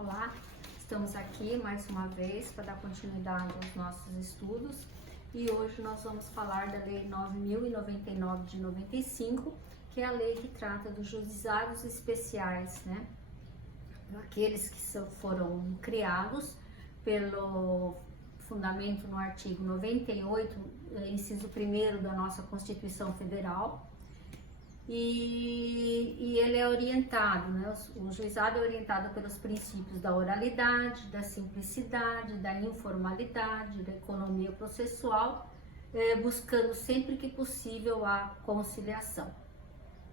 Olá, estamos aqui mais uma vez para dar continuidade aos nossos estudos e hoje nós vamos falar da Lei 9.099 de 95, que é a lei que trata dos juizados especiais, né? Aqueles que foram criados pelo fundamento no artigo 98, inciso 1º da nossa Constituição Federal. E ele é orientado, né? O juizado é orientado pelos princípios da oralidade, da simplicidade, da informalidade, da economia processual, buscando sempre que possível a conciliação.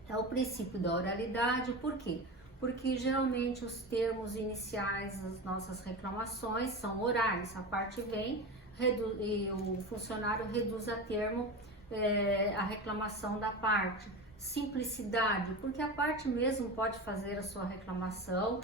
É o princípio da oralidade, por quê? Porque geralmente os termos iniciais das nossas reclamações são orais, a parte vem e o funcionário reduz a termo a reclamação da parte. Simplicidade, porque a parte mesmo pode fazer a sua reclamação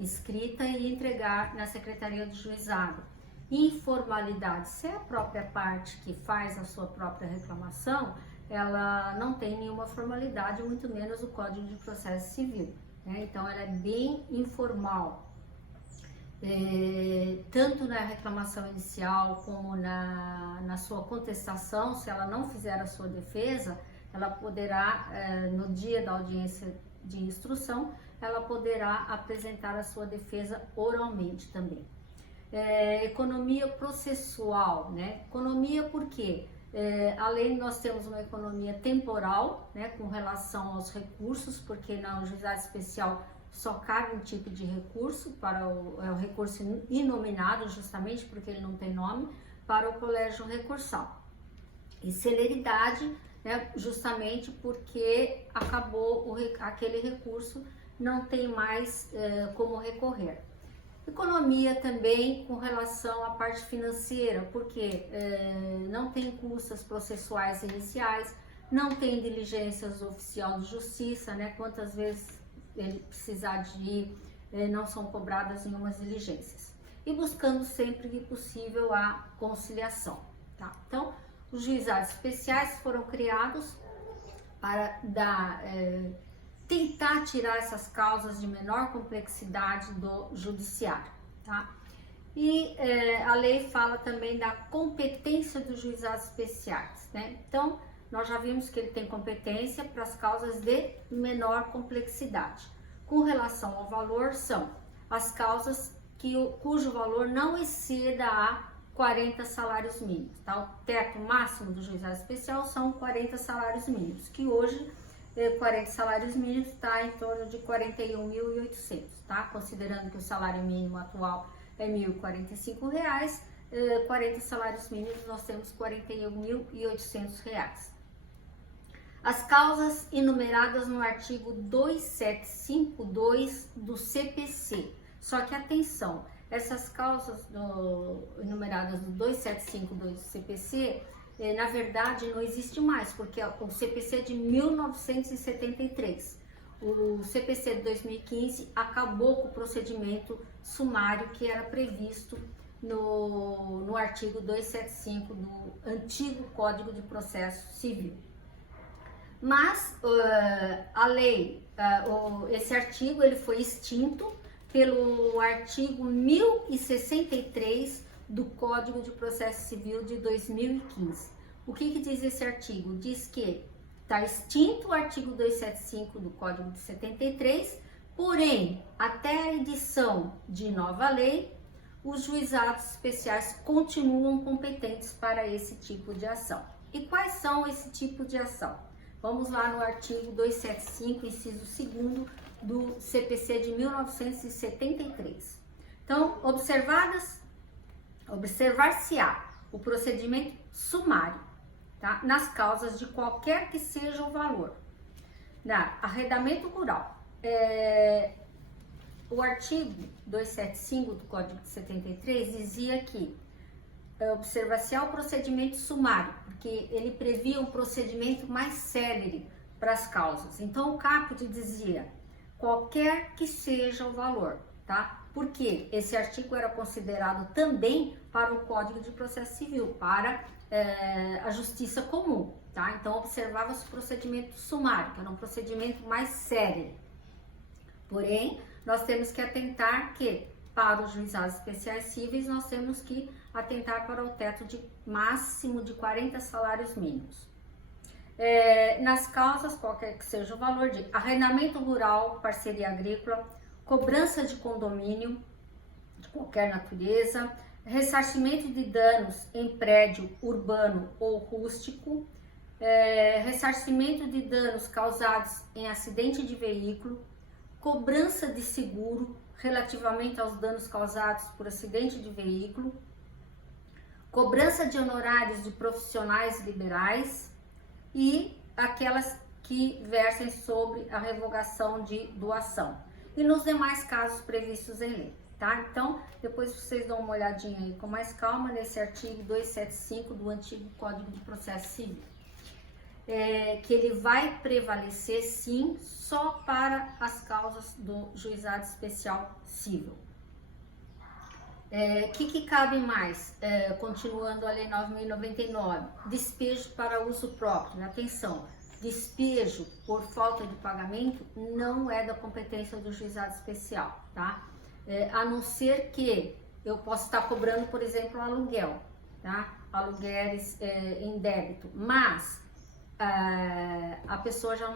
escrita e entregar na Secretaria do Juizado. Informalidade, se é a própria parte que faz a sua própria reclamação, ela não tem nenhuma formalidade, muito menos o Código de Processo Civil, né? Então ela é bem informal. Tanto na reclamação inicial como na sua contestação, se ela não fizer a sua defesa, ela poderá, no dia da audiência de instrução, ela poderá apresentar a sua defesa oralmente também. Economia processual, né? Economia por quê? Além de nós temos uma economia temporal, né, com relação aos recursos, porque no juizado especial só cabe um tipo de recurso, para o recurso inominado, justamente porque ele não tem nome, para o colégio recursal. E celeridade, né, justamente porque acabou aquele recurso, não tem mais como recorrer. Economia também com relação à parte financeira, porque não tem custas processuais iniciais, não tem diligências do oficial de justiça, né? Quantas vezes ele precisar de ir, não são cobradas nenhumas diligências. E buscando sempre que possível a conciliação, tá? Então, os juizados especiais foram criados para tentar tirar essas causas de menor complexidade do judiciário, tá? E a lei fala também da competência dos juizados especiais, né? Então, nós já vimos que ele tem competência para as causas de menor complexidade. Com relação ao valor, são as causas cujo valor não exceda a 40 salários mínimos, tá? O teto máximo do juizado especial são 40 salários mínimos, que hoje 40 salários mínimos está em torno de 41.800, tá? Considerando que o salário mínimo atual é R$ 1.045, 40 salários mínimos nós temos R$ 41.800. As causas enumeradas no artigo 2752 do CPC, só que atenção, essas causas enumeradas no 2752 do CPC, na verdade não existe mais, porque o CPC é de 1973. O CPC de 2015 acabou com o procedimento sumário que era previsto no artigo 275 do antigo Código de Processo Civil. Mas a lei, esse artigo ele foi extinto pelo artigo 1063 do Código de Processo Civil de 2015. O que diz esse artigo? Diz que está extinto o artigo 275 do Código de 73, porém, até a edição de nova lei, os juizados especiais continuam competentes para esse tipo de ação. E quais são esse tipo de ação? Vamos lá no artigo 275, inciso 2º do CPC de 1973. Então, observar-se-á o procedimento sumário, tá? Nas causas de qualquer que seja o valor. Arrendamento rural. O artigo 275 do Código de 73 dizia que observar-se-á o procedimento sumário, porque ele previa um procedimento mais célere para as causas. Então, o caput dizia qualquer que seja o valor, tá? Porque esse artigo era considerado também para o Código de Processo Civil, para a justiça comum, tá? Então, observava-se o procedimento sumário, que era um procedimento mais sério. Porém, nós temos que atentar que, para os juizados especiais cíveis, nós temos que atentar para o teto de máximo de 40 salários mínimos. Nas causas, qualquer que seja o valor de arrendamento rural, parceria agrícola, cobrança de condomínio de qualquer natureza, ressarcimento de danos em prédio urbano ou rústico, ressarcimento de danos causados em acidente de veículo, cobrança de seguro relativamente aos danos causados por acidente de veículo, cobrança de honorários de profissionais liberais e aquelas que versem sobre a revogação de doação e nos demais casos previstos em lei, tá? Então, depois vocês dão uma olhadinha aí com mais calma nesse artigo 275 do antigo Código de Processo Civil. Que ele vai prevalecer sim só para as causas do juizado especial civil. Que cabe mais? Continuando a lei 9.099, despejo para uso próprio. Atenção, despejo por falta de pagamento não é da competência do juizado especial, tá? A não ser que eu possa estar cobrando, por exemplo, aluguel, tá? Aluguéis em débito, mas a pessoa já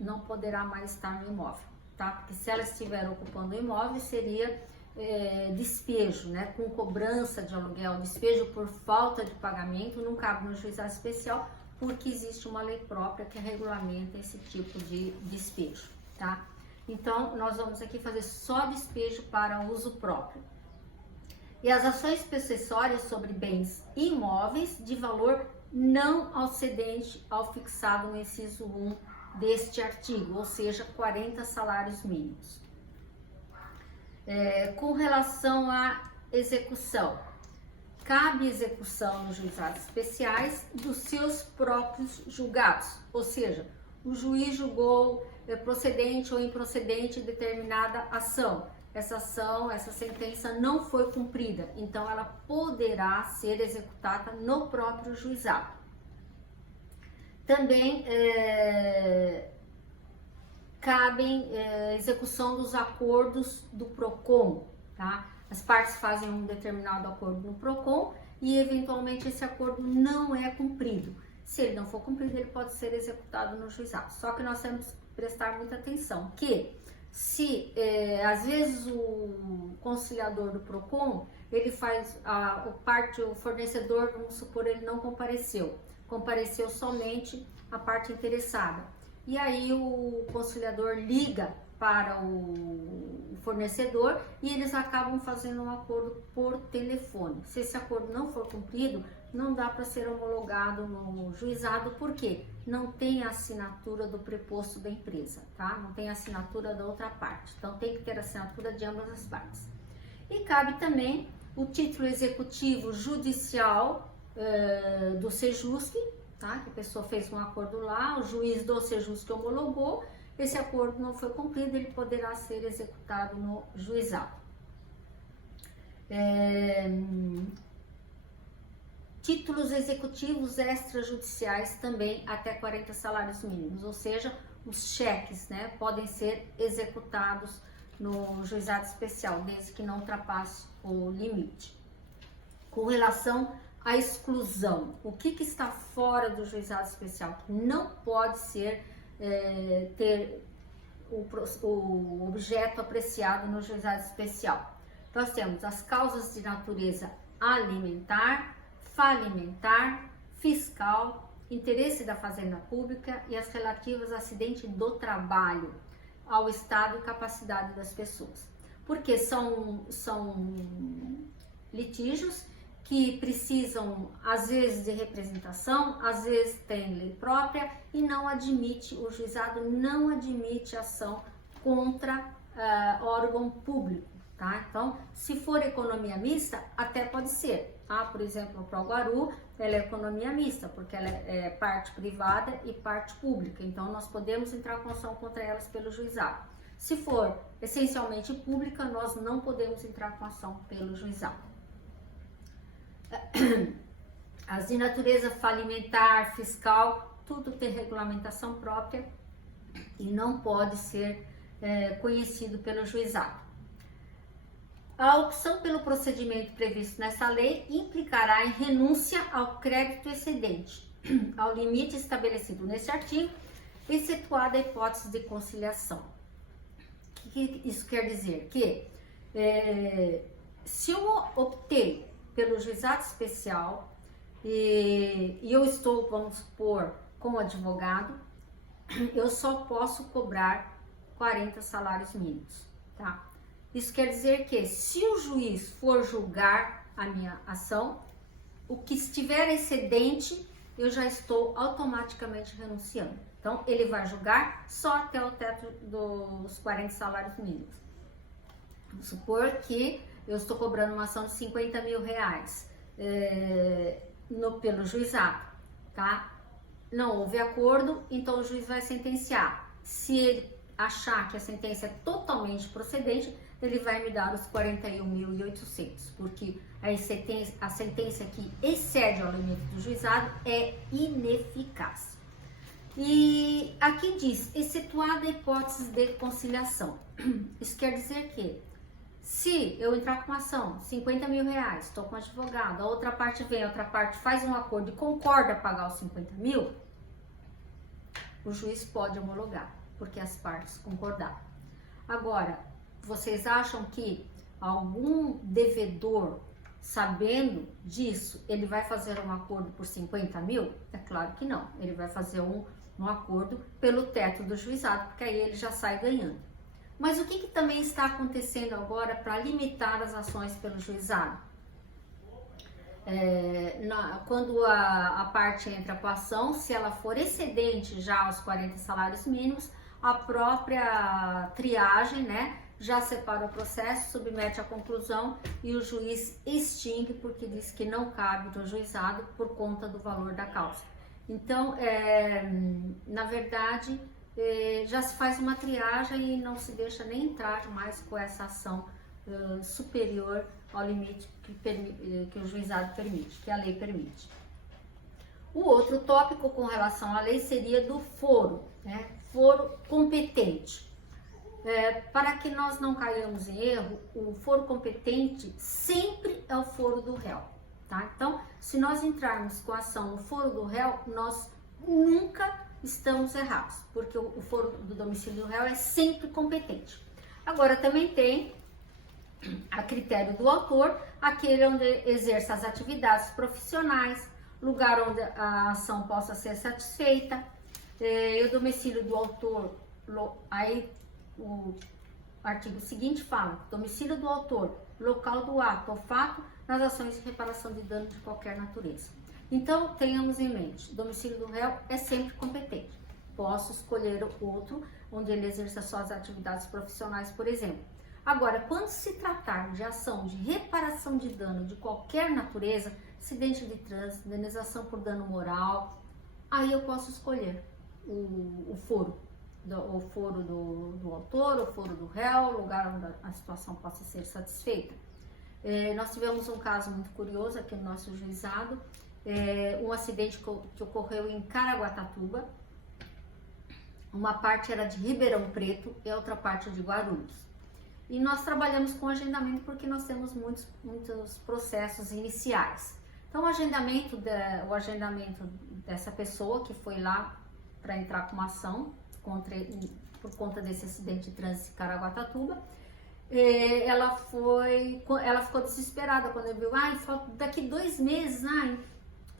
não poderá mais estar no imóvel, tá? Porque se ela estiver ocupando o imóvel, seria despejo, né? Com cobrança de aluguel, despejo por falta de pagamento, não cabe no juizado especial, porque existe uma lei própria que regulamenta esse tipo de despejo, tá? Então, nós vamos aqui fazer só despejo para uso próprio. E as ações possessórias sobre bens imóveis de valor não excedente ao fixado no inciso 1 deste artigo, ou seja, 40 salários mínimos. Com relação à execução, cabe execução nos juizados especiais dos seus próprios julgados, ou seja, o juiz julgou procedente ou improcedente determinada ação. Essa sentença não foi cumprida, então ela poderá ser executada no próprio juizado. Também cabem execução dos acordos do PROCON, tá? As partes fazem um determinado acordo no PROCON e eventualmente esse acordo não é cumprido. Se ele não for cumprido, ele pode ser executado no juizado. Só que nós temos que prestar muita atenção que se às vezes o conciliador do PROCON, ele faz o fornecedor, vamos supor, ele não compareceu somente a parte interessada. E aí o conciliador liga para o fornecedor e eles acabam fazendo um acordo por telefone. Se esse acordo não for cumprido, não dá para ser homologado no juizado, porque não tem a assinatura do preposto da empresa, tá? Não tem a assinatura da outra parte. Então tem que ter a assinatura de ambas as partes. E cabe também o título executivo judicial do Sejusc, tá? Que a pessoa fez um acordo lá, o juiz do Sejusc homologou, esse acordo não foi cumprido, ele poderá ser executado no juizado. Títulos executivos extrajudiciais também até 40 salários mínimos, ou seja, os cheques, né, podem ser executados no juizado especial, desde que não ultrapasse o limite. Com relação à exclusão, o que está fora do juizado especial? Não pode ser ter o objeto apreciado no juizado especial. Nós temos as causas de natureza alimentar, falimentar, fiscal, interesse da fazenda pública e as relativas a acidente do trabalho, ao estado e capacidade das pessoas. Porque são litígios que precisam, às vezes, de representação, às vezes tem lei própria e o juizado não admite ação contra órgão público, tá? Então, se for economia mista, até pode ser, tá? Por exemplo, o Proguaru, ela é economia mista, porque ela é parte privada e parte pública, então nós podemos entrar com ação contra elas pelo juizado. Se for essencialmente pública, nós não podemos entrar com ação pelo juizado. As de natureza falimentar, fiscal, tudo tem regulamentação própria e não pode ser conhecido pelo juizado. A opção pelo procedimento previsto nessa lei implicará em renúncia ao crédito excedente, ao limite estabelecido nesse artigo, excetuada a hipótese de conciliação. O que isso quer dizer? Que se eu optei pelo juizado especial e eu estou, vamos supor, com advogado, eu só posso cobrar 40 salários mínimos, tá? Isso quer dizer que se o juiz for julgar a minha ação, o que estiver excedente, eu já estou automaticamente renunciando. Então, ele vai julgar só até o teto dos 40 salários mínimos. Vamos supor que eu estou cobrando uma ação de 50 mil reais pelo juizado, tá? Não houve acordo, então o juiz vai sentenciar. Se ele achar que a sentença é totalmente procedente, ele vai me dar os 41.800, porque a sentença que excede ao limite do juizado é ineficaz. E aqui diz, excetuada a hipótese de conciliação. Isso quer dizer que, se eu entrar com uma ação, 50 mil reais, estou com um advogado, a outra parte vem, a outra parte faz um acordo e concorda a pagar os 50 mil, o juiz pode homologar, porque as partes concordaram. Agora, vocês acham que algum devedor, sabendo disso, ele vai fazer um acordo por 50 mil? É claro que não, ele vai fazer um acordo pelo teto do juizado, porque aí ele já sai ganhando. Mas o que também está acontecendo agora para limitar as ações pelo juizado? Quando a parte entra com a ação, se ela for excedente já aos 40 salários mínimos, a própria triagem, né, já separa o processo, submete à conclusão e o juiz extingue porque diz que não cabe do juizado por conta do valor da causa. Então, na verdade, já se faz uma triagem e não se deixa nem entrar mais com essa ação superior ao limite que o juizado permite, que a lei permite. O outro tópico com relação à lei seria do foro, né? Foro competente. Para que nós não caiamos em erro, o foro competente sempre é o foro do réu, tá? Então, se nós entrarmos com a ação no foro do réu, nós nunca estamos errados, porque o foro do domicílio do réu é sempre competente. Agora, também tem, a critério do autor, aquele onde exerça as atividades profissionais, lugar onde a ação possa ser satisfeita, e o domicílio do autor, aí o artigo seguinte fala, domicílio do autor, local do ato ou fato, nas ações de reparação de dano de qualquer natureza. Então, tenhamos em mente, o domicílio do réu é sempre competente. Posso escolher outro, onde ele exerça só as atividades profissionais, por exemplo. Agora, quando se tratar de ação de reparação de dano de qualquer natureza, acidente de trânsito, indenização por dano moral, aí eu posso escolher o foro. O foro do autor, o foro do réu, o lugar onde a situação possa ser satisfeita. Nós tivemos um caso muito curioso aqui no nosso juizado, um acidente que ocorreu em Caraguatatuba. Uma parte era de Ribeirão Preto e a outra parte de Guarulhos. E nós trabalhamos com agendamento porque nós temos muitos processos iniciais. Então, o agendamento dessa pessoa que foi lá para entrar com uma ação por conta desse acidente de trânsito em Caraguatatuba, ela ficou desesperada quando viu, daqui 2 meses,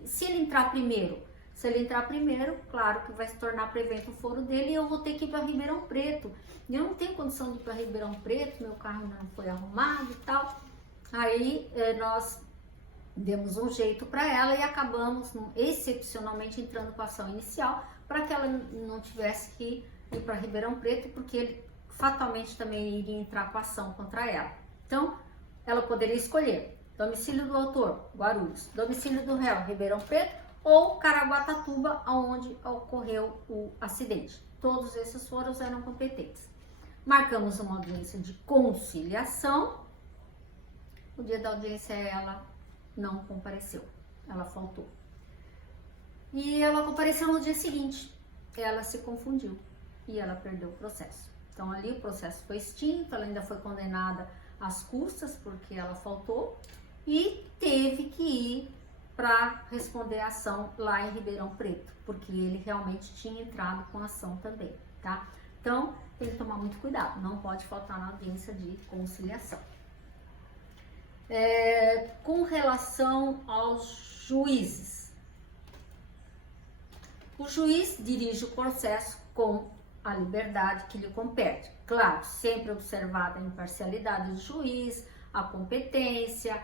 se ele entrar primeiro. Se ele entrar primeiro, claro que vai se tornar prevento o foro dele e eu vou ter que ir para Ribeirão Preto. E eu não tenho condição de ir para Ribeirão Preto, meu carro não foi arrumado e tal. Aí nós demos um jeito para ela e acabamos excepcionalmente entrando com a ação inicial para que ela não tivesse que ir para Ribeirão Preto, porque ele fatalmente também iria entrar com a ação contra ela. Então, ela poderia escolher domicílio do autor, Guarulhos, domicílio do réu, Ribeirão Preto, ou Caraguatatuba, onde ocorreu o acidente. Todos esses foros eram competentes. Marcamos uma audiência de conciliação. No dia da audiência ela não compareceu, ela faltou. E ela compareceu no dia seguinte. Ela se confundiu e ela perdeu o processo. Então ali o processo foi extinto, ela ainda foi condenada às custas porque ela faltou e teve que ir para responder a ação lá em Ribeirão Preto, porque ele realmente tinha entrado com ação também, tá? Então tem que tomar muito cuidado, não pode faltar na audiência de conciliação. Com relação aos juízes, o juiz dirige o processo com a liberdade que lhe compete. Claro, sempre observada a imparcialidade do juiz, a competência,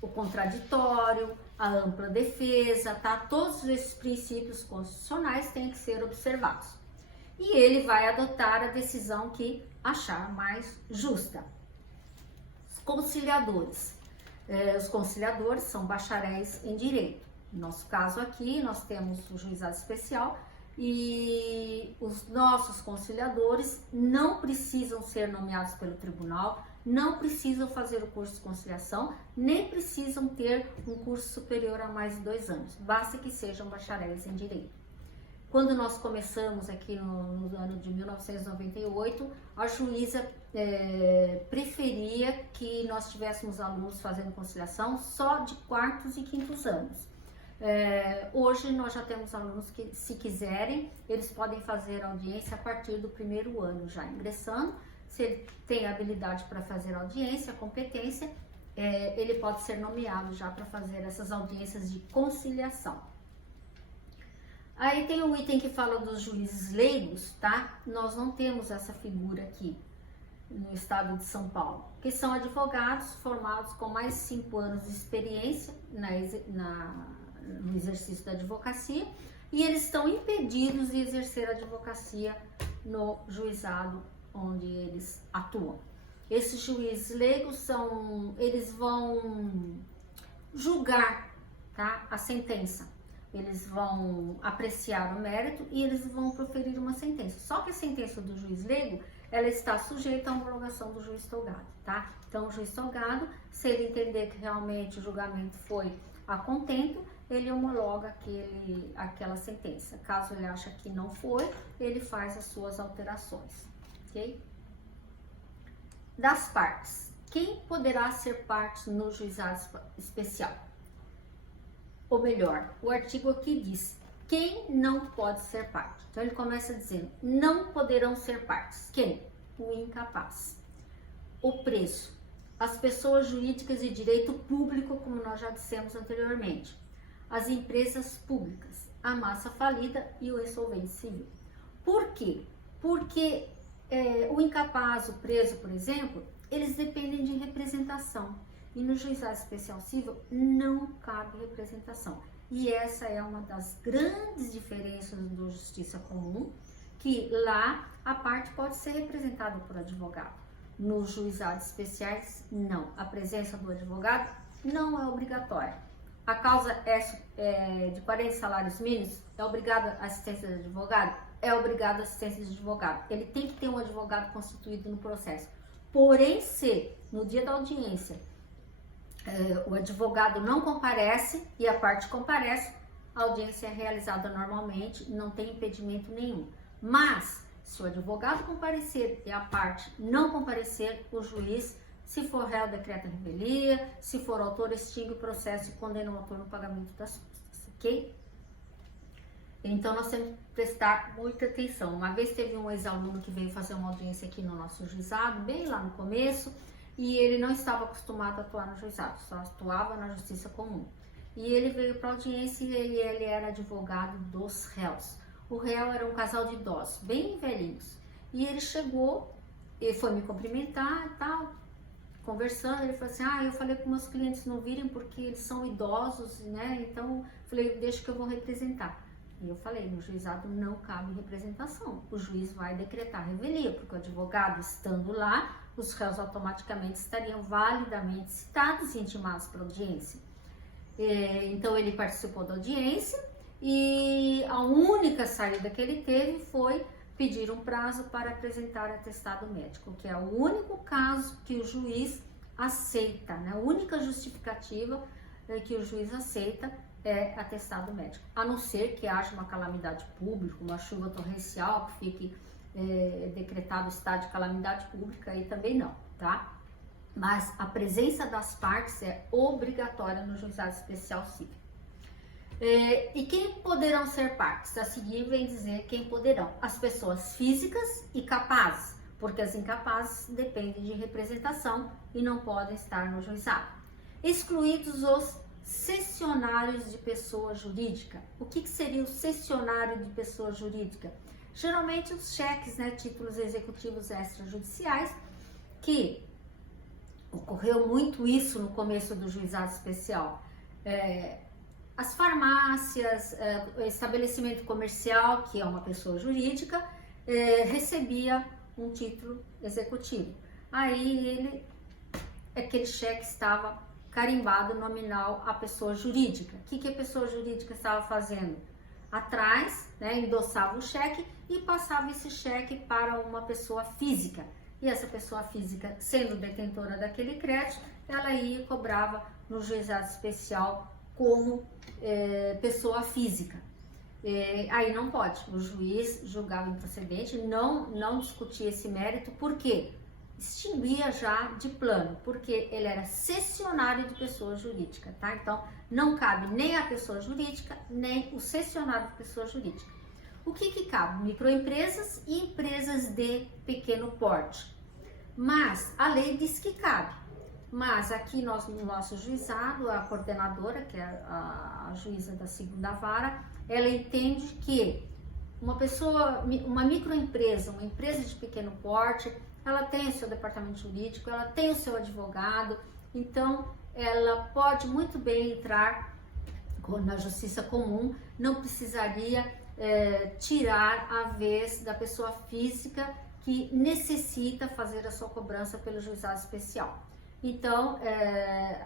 o contraditório, a ampla defesa, tá? Todos esses princípios constitucionais têm que ser observados. E ele vai adotar a decisão que achar mais justa. Os conciliadores. Os conciliadores são bacharéis em direito. No nosso caso aqui, nós temos o juizado especial e os nossos conciliadores não precisam ser nomeados pelo tribunal, não precisam fazer o curso de conciliação, nem precisam ter um curso superior a mais de 2 anos, basta que sejam bacharéis em direito. Quando nós começamos aqui no ano de 1998, a juíza preferia que nós tivéssemos alunos fazendo conciliação só de 4º e 5º anos. Hoje nós já temos alunos que, se quiserem, eles podem fazer audiência a partir do 1º ano já ingressando. Se ele tem habilidade para fazer audiência, competência, ele pode ser nomeado já para fazer essas audiências de conciliação. Aí tem um item que fala dos juízes leigos, tá? Nós não temos essa figura aqui no estado de São Paulo, que são advogados formados com mais de 5 anos de experiência no exercício da advocacia, e eles estão impedidos de exercer a advocacia no juizado onde eles atuam. Esses juízes leigos eles vão julgar, tá, a sentença, eles vão apreciar o mérito e eles vão proferir uma sentença. Só que a sentença do juiz leigo, ela está sujeita à homologação do juiz togado, tá? Então o juiz togado, se ele entender que realmente o julgamento foi a contento, ele homologa aquela sentença. Caso ele ache que não foi, ele faz as suas alterações, ok? Das partes. Quem poderá ser parte no juizado especial? Ou melhor, o artigo aqui diz quem não pode ser parte. Então ele começa dizendo, não poderão ser partes. Quem? O incapaz. O preso. As pessoas jurídicas de direito público, como nós já dissemos anteriormente. As empresas públicas, a massa falida e o insolvente civil. Por quê? Porque o incapaz, o preso, por exemplo, eles dependem de representação. E no juizado especial civil não cabe representação. E essa é uma das grandes diferenças do justiça comum, que lá a parte pode ser representada por advogado. Nos juizados especiais, não. A presença do advogado não é obrigatória. A causa é de 40 salários mínimos, é obrigada a assistência de advogado? É obrigada a assistência de advogado. Ele tem que ter um advogado constituído no processo. Porém, se no dia da audiência o advogado não comparece e a parte comparece, a audiência é realizada normalmente, não tem impedimento nenhum. Mas, se o advogado comparecer e a parte não comparecer, o juiz, se for réu, decreta revelia, se for autor, extingue o processo e condena o autor no pagamento das custas, ok? Então, nós temos que prestar muita atenção. Uma vez teve um ex-aluno que veio fazer uma audiência aqui no nosso juizado, bem lá no começo, e ele não estava acostumado a atuar no juizado, só atuava na justiça comum. E ele veio para a audiência e ele era advogado dos réus. O réu era um casal de idosos, bem velhinhos. E ele chegou, e foi me cumprimentar e tal, conversando, ele falou assim, eu falei para meus clientes não virem porque eles são idosos, né? Então, falei, deixa que eu vou representar. E eu falei, no juizado não cabe representação. O juiz vai decretar revelia, porque o advogado estando lá, os réus automaticamente estariam validamente citados e intimados para audiência. Então ele participou da audiência e a única saída que ele teve foi pedir um prazo para apresentar atestado médico, que é o único caso que o juiz aceita, né? A única justificativa que o juiz aceita é atestado médico, a não ser que haja uma calamidade pública, uma chuva torrencial, que fique decretado estado de calamidade pública, aí também não, tá? Mas a presença das partes é obrigatória no juizado especial civil. E quem poderão ser partes? A seguir vem dizer quem poderão: as pessoas físicas e capazes, porque as incapazes dependem de representação e não podem estar no juizado. Excluídos os cessionários de pessoa jurídica. O que seria o cessionário de pessoa jurídica? Geralmente os cheques, né, títulos executivos extrajudiciais, que ocorreu muito isso no começo do juizado especial. As farmácias, estabelecimento comercial, que é uma pessoa jurídica, recebia um título executivo. Aí aquele cheque estava carimbado nominal à pessoa jurídica. O que a pessoa jurídica estava fazendo? Atrás, né, endossava o cheque e passava esse cheque para uma pessoa física. E essa pessoa física, sendo detentora daquele crédito, ela ia e cobrava no juizado especial como pessoa física. Aí não pode, o juiz julgava improcedente, não discutia esse mérito, por quê? Extinguia já de plano, porque ele era cessionário de pessoa jurídica, tá? Então, não cabe nem a pessoa jurídica, nem o cessionário de pessoa jurídica. O que cabe? Microempresas e empresas de pequeno porte. Mas a lei diz que cabe. Mas aqui no nosso juizado, a coordenadora, que é a juíza da segunda vara, ela entende que uma microempresa, uma empresa de pequeno porte, ela tem o seu departamento jurídico, ela tem o seu advogado, então ela pode muito bem entrar na justiça comum, não precisaria tirar a vez da pessoa física que necessita fazer a sua cobrança pelo juizado especial. Então,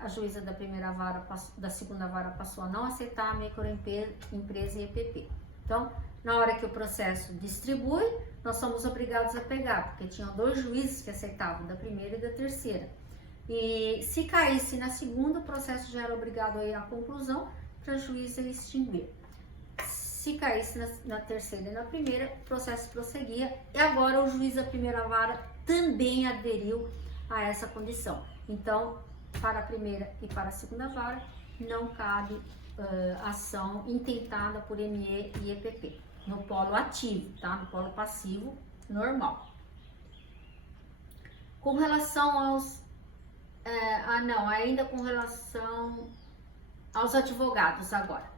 a juíza da primeira vara, da segunda vara passou a não aceitar a microempresa e EPP. Então, na hora que o processo distribui, nós somos obrigados a pegar, porque tinham 2 juízes que aceitavam, da primeira e da terceira. E se caísse na segunda, o processo já era obrigado a ir à conclusão para a juíza extinguir. Se caísse na terceira e na primeira, o processo prosseguia. E agora o juiz da primeira vara também aderiu a essa condição. Então, para a primeira e para a segunda vara, não cabe ação intentada por ME e EPP, no polo ativo, tá? No polo passivo, normal. Com relação aos... ainda com relação aos advogados agora.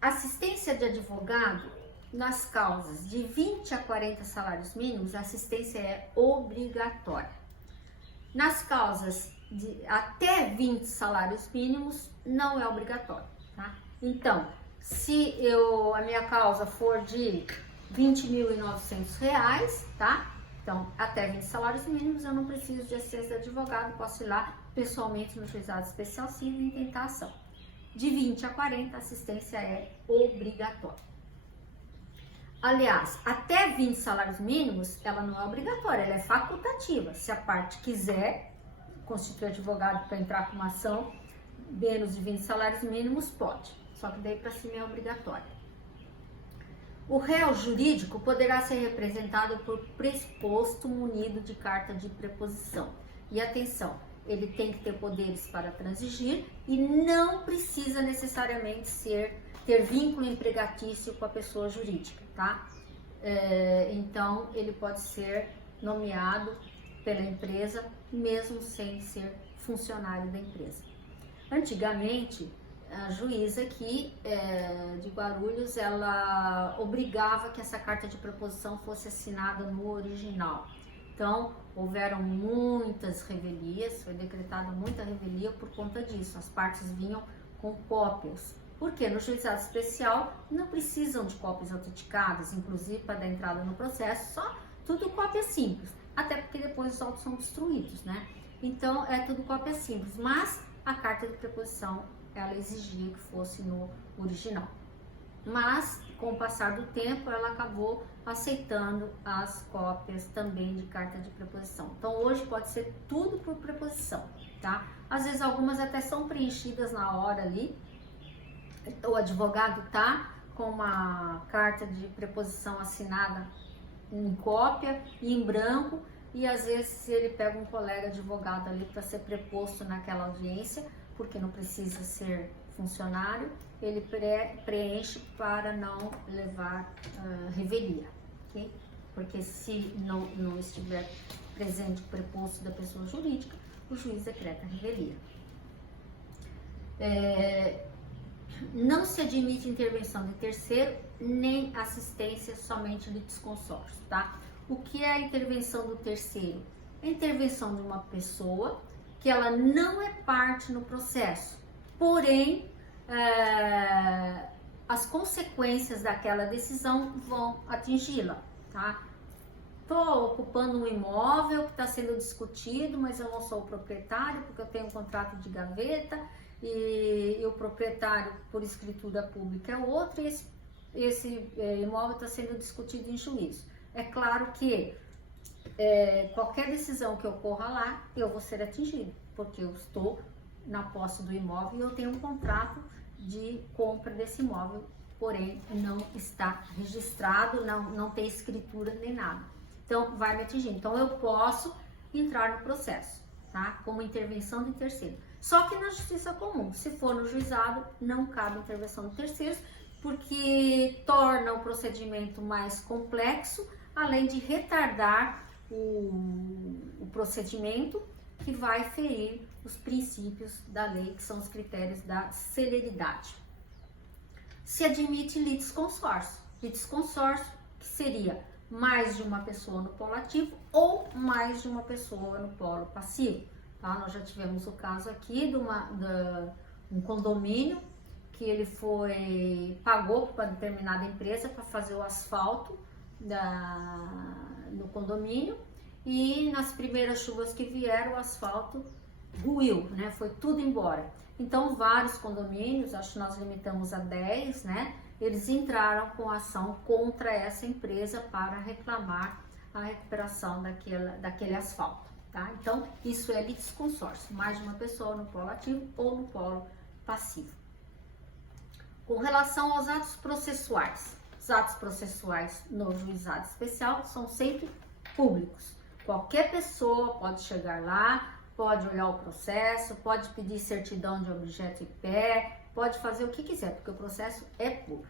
Assistência de advogado, nas causas de 20 a 40 salários mínimos, a assistência é obrigatória. Nas causas de até 20 salários mínimos, não é obrigatório, tá? Então, se a minha causa for de R$20.900, tá? Então, até 20 salários mínimos, eu não preciso de assistência de advogado, posso ir lá pessoalmente no juizado especial civil e intentar ação. De 20 a 40, a assistência é obrigatória. Aliás, até 20 salários mínimos, ela não é obrigatória, ela é facultativa. Se a parte quiser constituir advogado para entrar com uma ação, menos de 20 salários mínimos, pode. Só que daí para cima é obrigatória. O réu jurídico poderá ser representado por presposto munido de carta de preposição. E atenção, ele tem que ter poderes para transigir e não precisa necessariamente ter vínculo empregatício com a pessoa jurídica, tá? Então, ele pode ser nomeado pela empresa, mesmo sem ser funcionário da empresa. Antigamente, a juíza aqui de Guarulhos, ela obrigava que essa carta de proposição fosse assinada no original. Então, houveram muitas revelias, foi decretada muita revelia por conta disso. As partes vinham com cópias. Porque no juizado especial não precisam de cópias autenticadas, inclusive para dar entrada no processo, só tudo cópia simples. Até porque depois os autos são destruídos, né? Então, é tudo cópia simples. Mas a carta de preposição, ela exigia que fosse no original. Mas, com o passar do tempo, ela acabou aceitando as cópias também de carta de preposição. Então hoje pode ser tudo por preposição, tá? Às vezes algumas até são preenchidas na hora ali. O advogado tá com uma carta de preposição assinada em cópia e em branco, e às vezes ele pega um colega advogado ali para ser preposto naquela audiência, porque não precisa ser funcionário, ele preenche para não levar revelia, ok? Porque se não estiver presente o preposto da pessoa jurídica, o juiz decreta revelia. Não se admite intervenção de terceiro, nem assistência somente de litisconsórcio, tá? O que é a intervenção do terceiro? É a intervenção de uma pessoa que ela não é parte no processo, porém, as consequências daquela decisão vão atingi-la, tá? Estou ocupando um imóvel que está sendo discutido, mas eu não sou o proprietário, porque eu tenho um contrato de gaveta, e o proprietário por escritura pública é outro, e esse imóvel está sendo discutido em juízo. É claro que qualquer decisão que ocorra lá, eu vou ser atingido, porque eu estou na posse do imóvel e eu tenho um contrato de compra desse imóvel, porém não está registrado, não tem escritura nem nada. Então vai me atingir. Então eu posso entrar no processo, tá? Como intervenção de terceiro. Só que na justiça comum, se for no juizado, não cabe intervenção de terceiros, porque torna o procedimento mais complexo, além de retardar o procedimento, que vai ferir os princípios da lei, que são os critérios da celeridade. Se admite litisconsórcio. Litisconsórcio, que seria mais de uma pessoa no polo ativo ou mais de uma pessoa no polo passivo. Tá? Nós já tivemos o caso aqui de um condomínio que ele pagou para determinada empresa para fazer o asfalto no condomínio, e nas primeiras chuvas que vieram o asfalto ruiu, né? Foi tudo embora. Então vários condomínios, acho que nós limitamos a 10, né? Eles entraram com ação contra essa empresa para reclamar a recuperação daquele asfalto, tá? Então isso é litisconsórcio, mais de uma pessoa no polo ativo ou no polo passivo. Com relação aos atos processuais, os atos processuais no juizado especial são sempre públicos. Qualquer pessoa pode chegar lá, pode olhar o processo, pode pedir certidão de objeto e pé, pode fazer o que quiser, porque o processo é público,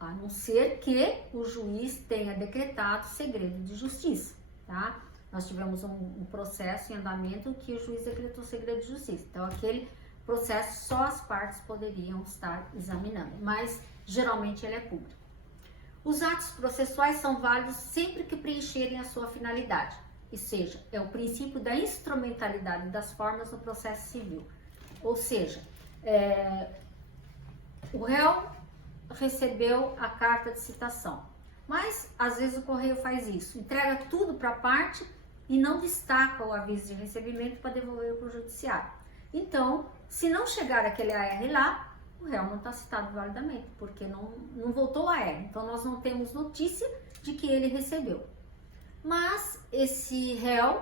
a não ser que o juiz tenha decretado segredo de justiça, tá? Nós tivemos um processo em andamento que o juiz decretou segredo de justiça, então aquele processo só as partes poderiam estar examinando, mas geralmente ele é público. Os atos processuais são válidos sempre que preencherem a sua finalidade, ou seja, é o princípio da instrumentalidade das formas no processo civil. Ou seja, o réu recebeu a carta de citação, mas às vezes o correio faz isso, entrega tudo para a parte e não destaca o aviso de recebimento para devolver para o judiciário. Então, se não chegar aquele AR lá, o réu não está citado validamente, porque não voltou o AR. Então, nós não temos notícia de que ele recebeu. Mas esse réu,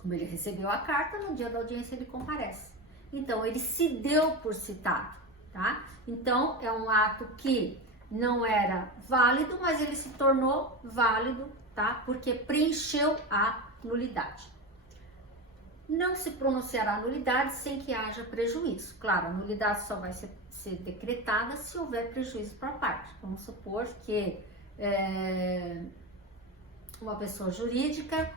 como ele recebeu a carta, no dia da audiência ele comparece. Então, ele se deu por citado, tá? Então, é um ato que não era válido, mas ele se tornou válido, tá? Porque preencheu a nulidade. Não se pronunciará nulidade sem que haja prejuízo. Claro, a nulidade só vai ser decretada se houver prejuízo para a parte. Vamos supor que uma pessoa jurídica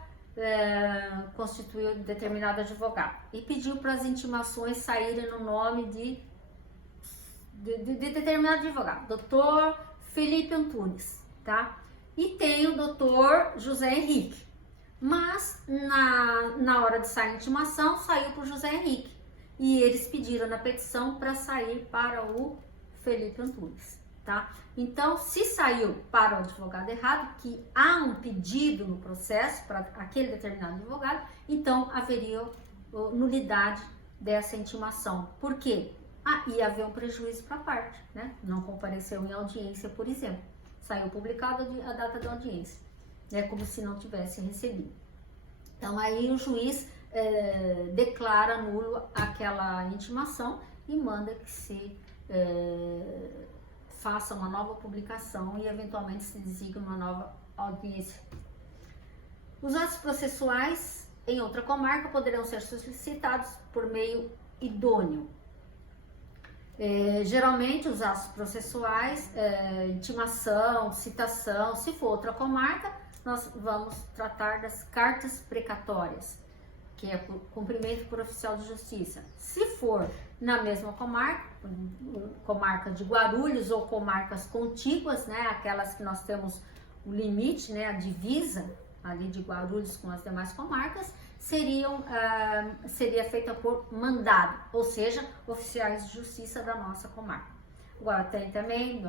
constituiu determinado advogado e pediu para as intimações saírem no nome de determinado advogado, doutor Felipe Antunes, tá? E tem o doutor José Henrique, mas na hora de sair a intimação, saiu para o José Henrique, e eles pediram na petição para sair para o Felipe Antunes, tá? Então, se saiu para o advogado errado, que há um pedido no processo para aquele determinado advogado, então haveria nulidade dessa intimação. Por quê? Ia haver um prejuízo para a parte, né? Não compareceu em audiência, por exemplo. saiu publicado a data da audiência, é como se não tivesse recebido. Então aí o juiz declara nulo aquela intimação e manda que se faça uma nova publicação e eventualmente se designe uma nova audiência. Os atos processuais em outra comarca poderão ser solicitados por meio idôneo. Geralmente os atos processuais, intimação, citação, se for outra comarca, nós vamos tratar das cartas precatórias, que é cumprimento por oficial de justiça. Se for na mesma comarca, comarca de Guarulhos ou comarcas contíguas, né, aquelas que nós temos o limite, né, a divisa ali de Guarulhos com as demais comarcas, seria feita por mandado, ou seja, oficiais de justiça da nossa comarca. Agora tem também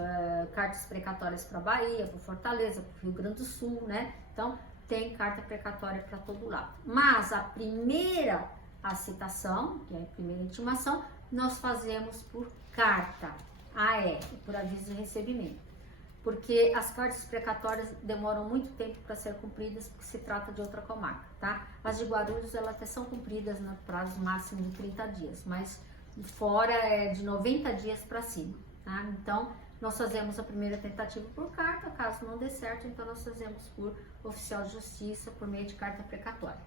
cartas precatórias para Bahia, para Fortaleza, para o Rio Grande do Sul, né? Então tem carta precatória para todo lado. Mas a citação, que é a primeira intimação, nós fazemos por carta, AR, por aviso de recebimento. Porque as cartas precatórias demoram muito tempo para ser cumpridas, porque se trata de outra comarca, tá? As de Guarulhos, elas até são cumpridas no prazo máximo de 30 dias, mas fora é de 90 dias para cima, tá? Então, nós fazemos a primeira tentativa por carta, caso não dê certo, então nós fazemos por oficial de justiça, por meio de carta precatória.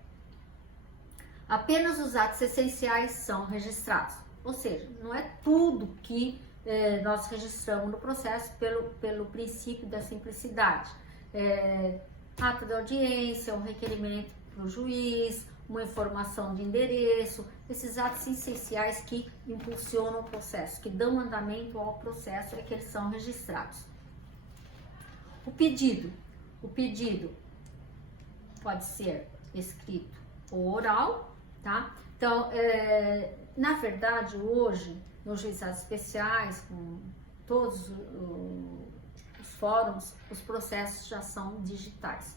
Apenas os atos essenciais são registrados, ou seja, não é tudo que nós registramos no processo pelo princípio da simplicidade. Ata de audiência, um requerimento para o juiz, uma informação de endereço, esses atos essenciais que impulsionam o processo, que dão andamento ao processo, é que eles são registrados. O pedido pode ser escrito ou oral, tá? Então, na verdade, hoje, nos juizados especiais, com todos os fóruns, os processos já são digitais.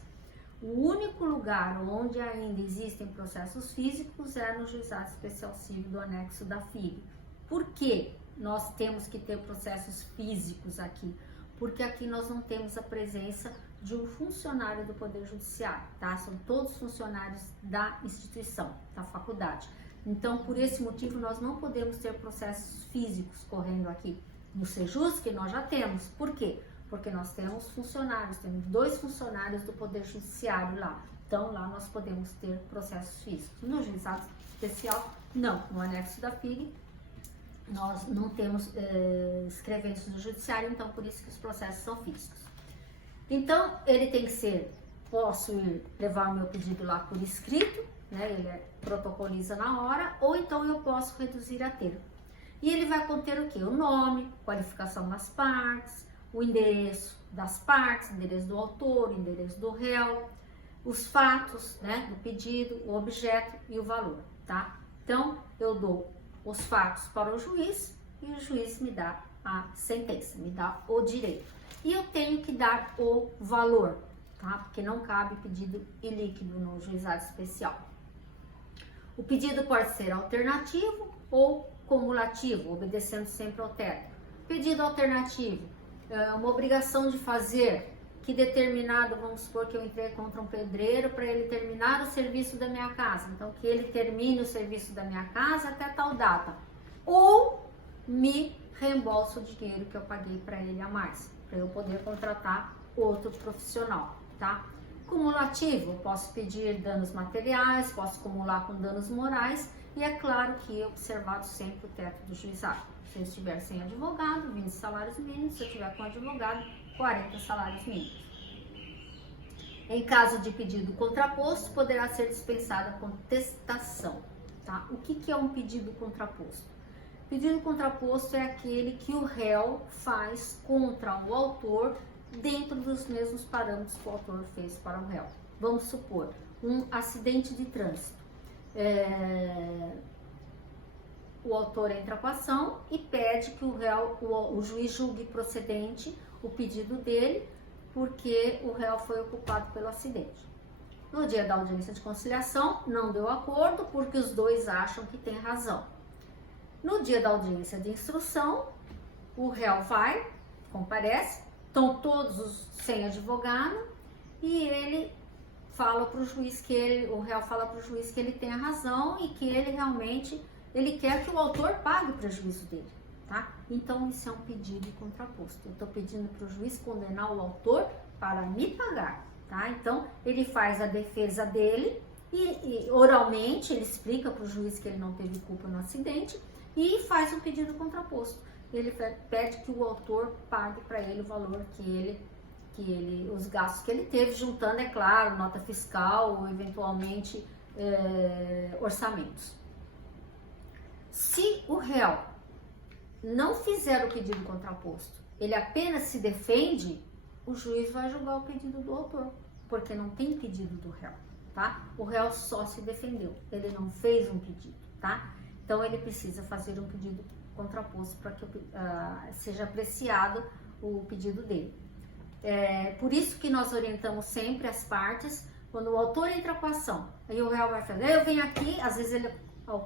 O único lugar onde ainda existem processos físicos é no juizado especial civil do anexo da FIG. Por que nós temos que ter processos físicos aqui? Porque aqui nós não temos a presença de um funcionário do Poder Judiciário, tá? São todos funcionários da instituição, da faculdade. Então, por esse motivo, nós não podemos ter processos físicos correndo aqui. No Sejus, que nós já temos. Por quê? Porque nós temos funcionários, temos 2 funcionários do Poder Judiciário lá. Então, lá nós podemos ter processos físicos. No juizado especial, não. No anexo da FIG, nós não temos escreventes do Judiciário, então por isso que os processos são físicos. Então, ele tem que ser, posso ir levar o meu pedido lá por escrito, né? Ele protocoliza na hora, ou então eu posso reduzir a termo. E ele vai conter o quê? O nome, qualificação das partes, o endereço das partes, endereço do autor, endereço do réu, os fatos, né, do pedido, o objeto e o valor, tá? Então, eu dou os fatos para o juiz e o juiz me dá a sentença, me dá o direito. E eu tenho que dar o valor, tá? Porque não cabe pedido ilíquido no juizado especial. O pedido pode ser alternativo ou cumulativo, obedecendo sempre ao teto. Pedido alternativo, uma obrigação de fazer que determinado, vamos supor que eu entrei contra um pedreiro para ele terminar o serviço da minha casa. Então, que ele termine o serviço da minha casa até tal data. Ou me reembolsa o dinheiro que eu paguei para ele a mais, para eu poder contratar outro profissional, tá? Cumulativo, eu posso pedir danos materiais, posso acumular com danos morais e é claro que observado sempre o teto do juizado. Se eu estiver sem advogado, 20 salários mínimos, se eu estiver com advogado, 40 salários mínimos. Em caso de pedido contraposto, poderá ser dispensada a contestação, tá? O que é um pedido contraposto? Pedido contraposto é aquele que o réu faz contra o autor dentro dos mesmos parâmetros que o autor fez para o réu. Vamos supor, um acidente de trânsito. O autor entra com a ação e pede que o juiz julgue procedente o pedido dele, porque o réu foi ocupado pelo acidente. No dia da audiência de conciliação, não deu acordo, porque os dois acham que tem razão. No dia da audiência de instrução, o réu vai, comparece, estão todos sem advogado, e ele fala para o juiz que o réu fala para o juiz que ele tem a razão e que ele realmente quer que o autor pague o prejuízo dele, tá? Então isso é um pedido contraposto. Eu estou pedindo para o juiz condenar o autor para me pagar, tá? Então ele faz a defesa dele e oralmente ele explica para o juiz que ele não teve culpa no acidente e faz um pedido contraposto. Ele pede que o autor pague para ele o valor os gastos que ele teve, juntando, é claro, nota fiscal ou eventualmente orçamentos. Se o réu não fizer o pedido contraposto, ele apenas se defende, o juiz vai julgar o pedido do autor, porque não tem pedido do réu, tá? O réu só se defendeu, ele não fez um pedido, tá? Então ele precisa fazer um pedido contraposto para que seja apreciado o pedido dele. Por isso que nós orientamos sempre as partes, quando o autor entra com a ação, aí o réu vai fazer, eu venho aqui, às vezes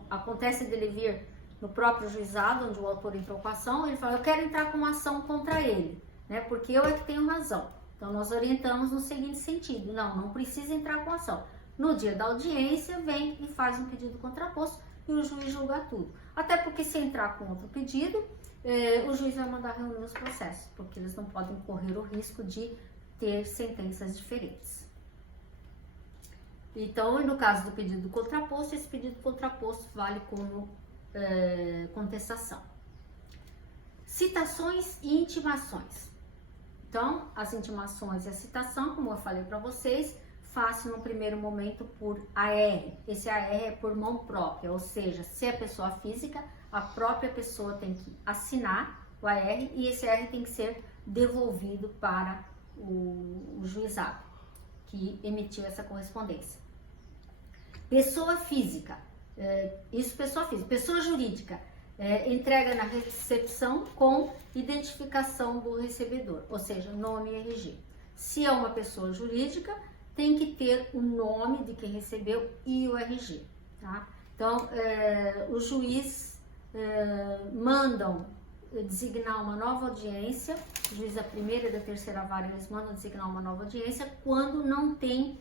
acontece dele vir no próprio juizado, onde o autor entrou com a ação, ele fala, eu quero entrar com uma ação contra ele, né, porque eu é que tenho razão. Então nós orientamos no seguinte sentido, não precisa entrar com a ação. No dia da audiência, vem e faz um pedido contraposto e o juiz julga tudo. Até porque se entrar com outro pedido, o juiz vai mandar reunir os processos, porque eles não podem correr o risco de ter sentenças diferentes. Então, no caso do pedido contraposto, esse pedido contraposto vale como contestação. Citações e intimações. Então, as intimações e a citação, como eu falei para vocês, faço no primeiro momento por AR. Esse AR é por mão própria, ou seja, se é pessoa física, a própria pessoa tem que assinar o AR e esse AR tem que ser devolvido para o juizado que emitiu essa correspondência. Pessoa física, pessoa jurídica, entrega na recepção com identificação do recebedor, ou seja, nome e RG. Se é uma pessoa jurídica, tem que ter o nome de quem recebeu e o RG, tá? Então, o juiz mandam designar uma nova audiência, o juiz da primeira e da terceira vara, eles mandam designar uma nova audiência quando não tem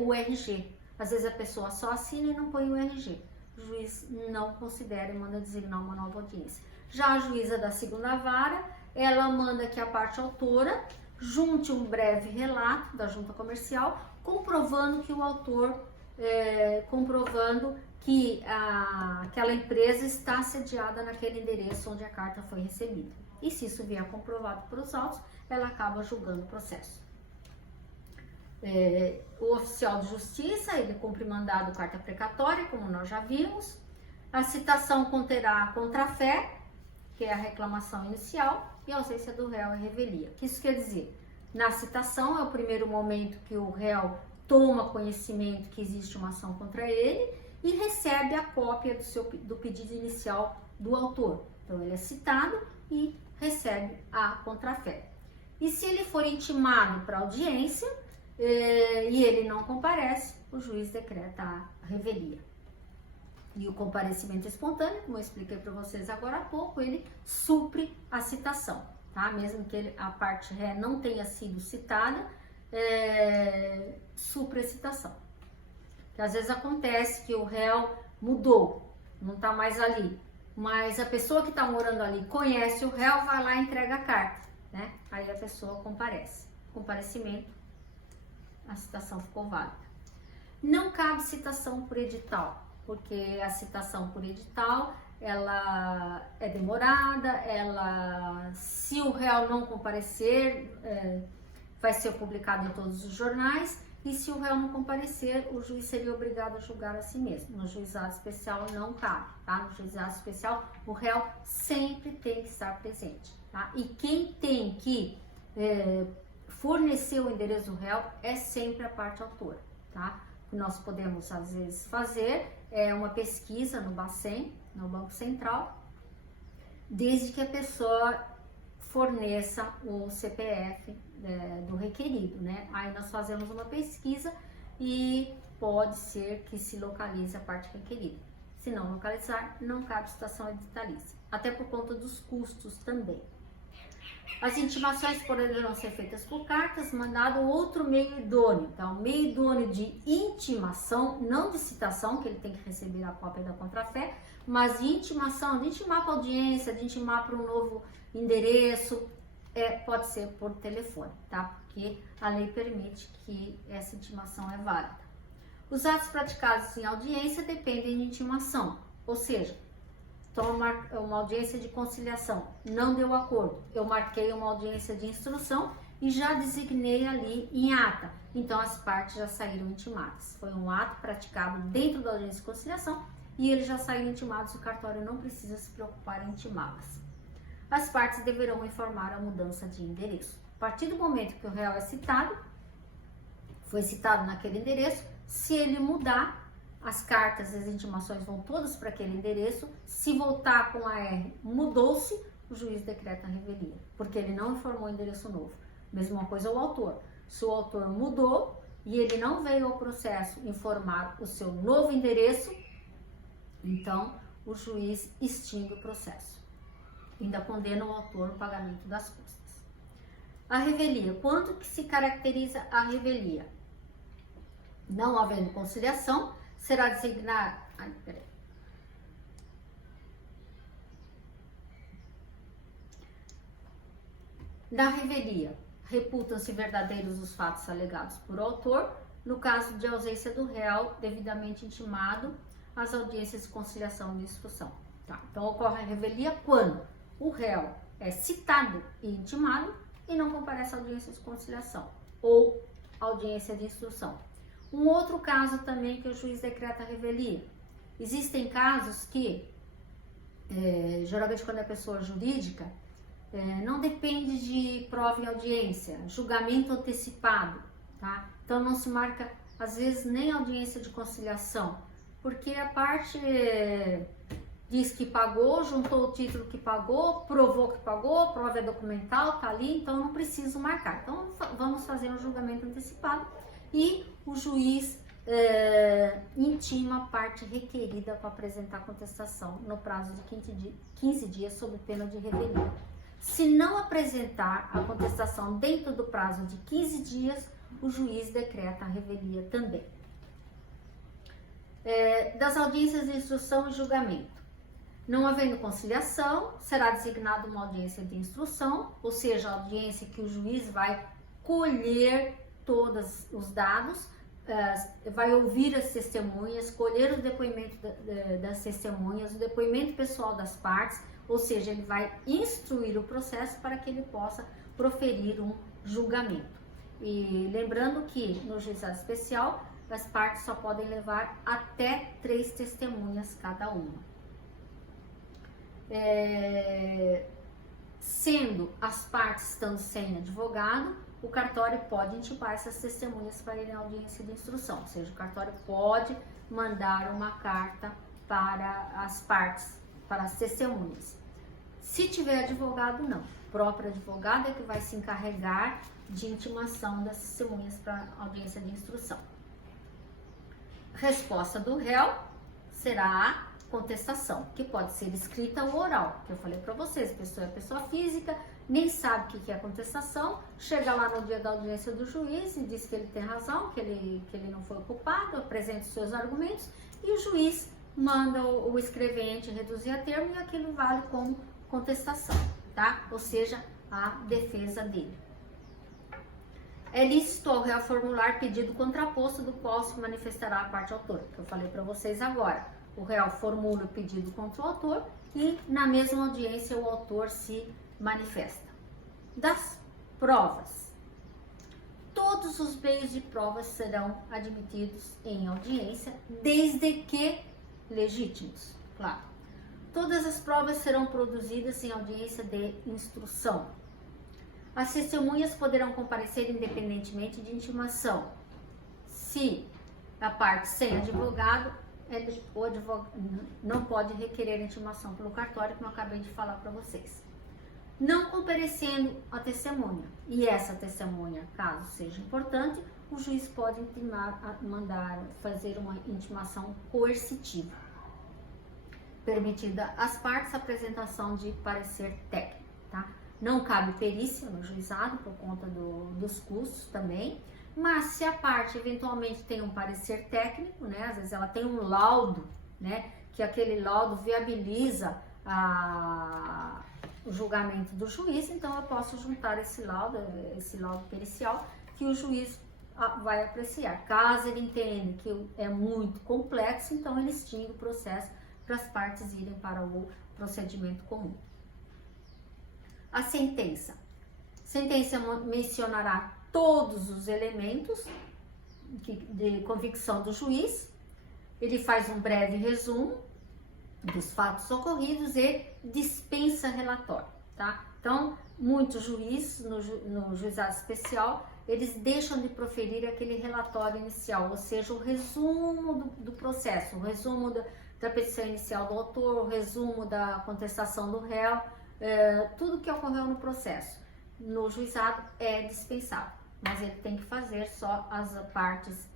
o RG. Às vezes a pessoa só assina e não põe o RG. O juiz não considera e manda designar uma nova audiência. Já a juíza da segunda vara, ela manda que a parte autora junte um breve relato da junta comercial, comprovando que o autor, comprovando que aquela empresa está sediada naquele endereço onde a carta foi recebida. E se isso vier comprovado por os autos, ela acaba julgando o processo. O oficial de justiça, ele cumpre mandado carta precatória, como nós já vimos. A citação conterá a contrafé, que é a reclamação inicial, e a ausência do réu é revelia. O que isso quer dizer? Na citação é o primeiro momento que o réu toma conhecimento que existe uma ação contra ele e recebe a cópia do pedido inicial do autor. Então ele é citado e recebe a contrafé. E se ele for intimado para audiência e ele não comparece, o juiz decreta a revelia. E o comparecimento espontâneo, como eu expliquei para vocês agora há pouco, ele supre a citação, tá? Mesmo que a parte ré não tenha sido citada, supre a citação. Que às vezes acontece que o réu mudou, não está mais ali, mas a pessoa que está morando ali conhece o réu, vai lá e entrega a carta, né? Aí a pessoa comparece. Comparecimento, a citação ficou válida. Não cabe citação por edital, porque a citação por edital, ela é demorada, se o réu não comparecer, vai ser publicado em todos os jornais, e se o réu não comparecer, o juiz seria obrigado a julgar a si mesmo. No juizado especial não cabe, tá? No juizado especial, o réu sempre tem que estar presente, tá? E quem tem que fornecer o endereço do réu é sempre a parte autora, tá? O que nós podemos, às vezes, fazer é uma pesquisa no Bacen, no Banco Central, desde que a pessoa forneça o CPF do requerido, né? Aí nós fazemos uma pesquisa e pode ser que se localize a parte requerida. Se não localizar, não cabe citação editalícia, até por conta dos custos também. As intimações poderão ser feitas por cartas, mandado outro meio idôneo. Então, meio idôneo de intimação, não de citação, que ele tem que receber a cópia da contrafé, mas de intimação, de intimar para a audiência, de intimar para um novo endereço, pode ser por telefone, tá? Porque a lei permite que essa intimação é válida. Os atos praticados em audiência dependem de intimação, ou seja, então, uma audiência de conciliação, não deu acordo, eu marquei uma audiência de instrução e já designei ali em ata, então as partes já saíram intimadas. Foi um ato praticado dentro da audiência de conciliação e eles já saíram intimados, o cartório não precisa se preocupar em intimá-las. As partes deverão informar a mudança de endereço. A partir do momento que o réu é citado, foi citado naquele endereço, se ele mudar, as cartas e as intimações vão todas para aquele endereço. Se voltar com a R, mudou-se, o juiz decreta a revelia, porque ele não informou o endereço novo. Mesma coisa o autor. Se o autor mudou e ele não veio ao processo informar o seu novo endereço, então o juiz extingue o processo. Ainda condena o autor no pagamento das custas. A revelia. Quando que se caracteriza a revelia? Não havendo conciliação, será designado. Na revelia, reputam-se verdadeiros os fatos alegados por autor, no caso de ausência do réu devidamente intimado, as audiências de conciliação e instrução. Tá? Então, ocorre a revelia quando o réu é citado e intimado e não comparece à audiência de conciliação ou audiência de instrução. Um outro caso também que o juiz decreta a revelia. Existem casos que, geralmente quando é pessoa jurídica, não depende de prova em audiência, julgamento antecipado, tá? Então não se marca, às vezes, nem audiência de conciliação, porque a parte diz que pagou, juntou o título que pagou, provou que pagou, prova é documental, tá ali, então não preciso marcar. Então vamos fazer um julgamento antecipado e o juiz intima a parte requerida para apresentar a contestação no prazo de 15 dias sob pena de revelia. Se não apresentar a contestação dentro do prazo de 15 dias, o juiz decreta a revelia também. Das audiências de instrução e julgamento. Não havendo conciliação, será designada uma audiência de instrução, ou seja, a audiência que o juiz vai colher todos os dados, vai ouvir as testemunhas, colher o depoimento das testemunhas, o depoimento pessoal das partes, ou seja, ele vai instruir o processo para que ele possa proferir um julgamento. E lembrando que no juizado especial, as partes só podem levar até 3 testemunhas cada uma. Sendo as partes estando sem advogado, o cartório pode intimar essas testemunhas para ir à audiência de instrução, ou seja, o cartório pode mandar uma carta para as partes, para as testemunhas. Se tiver advogado, não. O próprio advogado é que vai se encarregar de intimação das testemunhas para a audiência de instrução. Resposta do réu será a contestação, que pode ser escrita ou oral, que eu falei para vocês, pessoa é pessoa física, nem sabe o que é contestação, chega lá no dia da audiência do juiz e diz que ele tem razão, que ele não foi culpado, apresenta os seus argumentos e o juiz manda o escrevente reduzir a termo e aquilo vale como contestação, tá? Ou seja, a defesa dele. É lícito ao réu formular pedido contraposto do qual se manifestará a parte autora, que eu falei para vocês agora. O réu formula o pedido contra o autor e na mesma audiência o autor se manifesta. Das provas. Todos os meios de prova serão admitidos em audiência, desde que legítimos, claro. Todas as provas serão produzidas em audiência de instrução. As testemunhas poderão comparecer independentemente de intimação. Se a parte sem advogado, o advogado não pode requerer intimação pelo cartório, como eu acabei de falar para vocês. Não comparecendo a testemunha, e essa testemunha, caso seja importante, o juiz pode mandar fazer uma intimação coercitiva. Permitida às partes a apresentação de parecer técnico, tá? Não cabe perícia no juizado por conta dos custos também. Mas se a parte eventualmente tem um parecer técnico, né, às vezes ela tem um laudo, né, que aquele laudo viabiliza o julgamento do juiz, então eu posso juntar esse laudo pericial que o juiz vai apreciar. Caso ele entenda que é muito complexo, então ele extingue o processo para as partes irem para o procedimento comum. A sentença. Sentença mencionará todos os elementos de convicção do juiz, ele faz um breve resumo dos fatos ocorridos e dispensa relatório, tá? Então, muitos juízes no juizado especial, eles deixam de proferir aquele relatório inicial, ou seja, o resumo do processo, o resumo da petição inicial do autor, o resumo da contestação do réu, tudo que ocorreu no processo. No juizado é dispensável, mas ele tem que fazer só as partes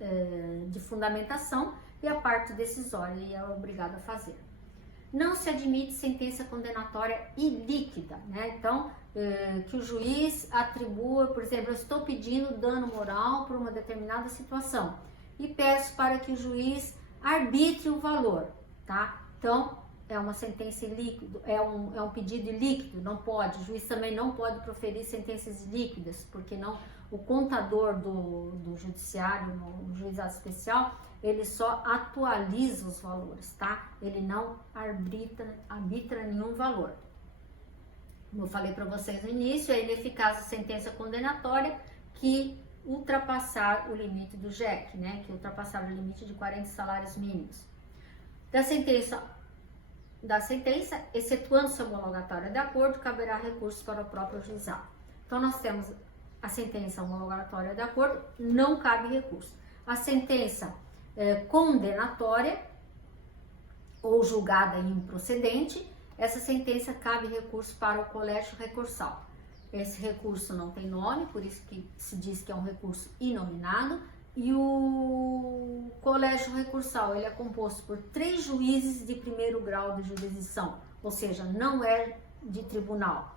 de fundamentação e a parte decisória, ele é obrigado a fazer. Não se admite sentença condenatória ilíquida, né? Então, que o juiz atribua, por exemplo, eu estou pedindo dano moral por uma determinada situação e peço para que o juiz arbitre o valor, tá? Então, é uma sentença ilíquida, é um pedido ilíquido, não pode, o juiz também não pode proferir sentenças ilíquidas, porque não, o contador do judiciário, no juizado especial, ele só atualiza os valores, tá? Ele não arbitra nenhum valor. Como eu falei para vocês no início, é ineficaz a sentença condenatória que ultrapassar o limite do JEC, né? Que ultrapassar o limite de 40 salários mínimos. Da sentença, excetuando-se a homologatória de acordo, caberá recurso para o próprio juizado. Então, nós temos a sentença homologatória de acordo, não cabe recurso. A sentença condenatória ou julgada improcedente, essa sentença cabe recurso para o colégio recursal. Esse recurso não tem nome, por isso que se diz que é um recurso inominado, e o colégio recursal ele é composto por 3 juízes de primeiro grau de jurisdição, ou seja, não é de tribunal.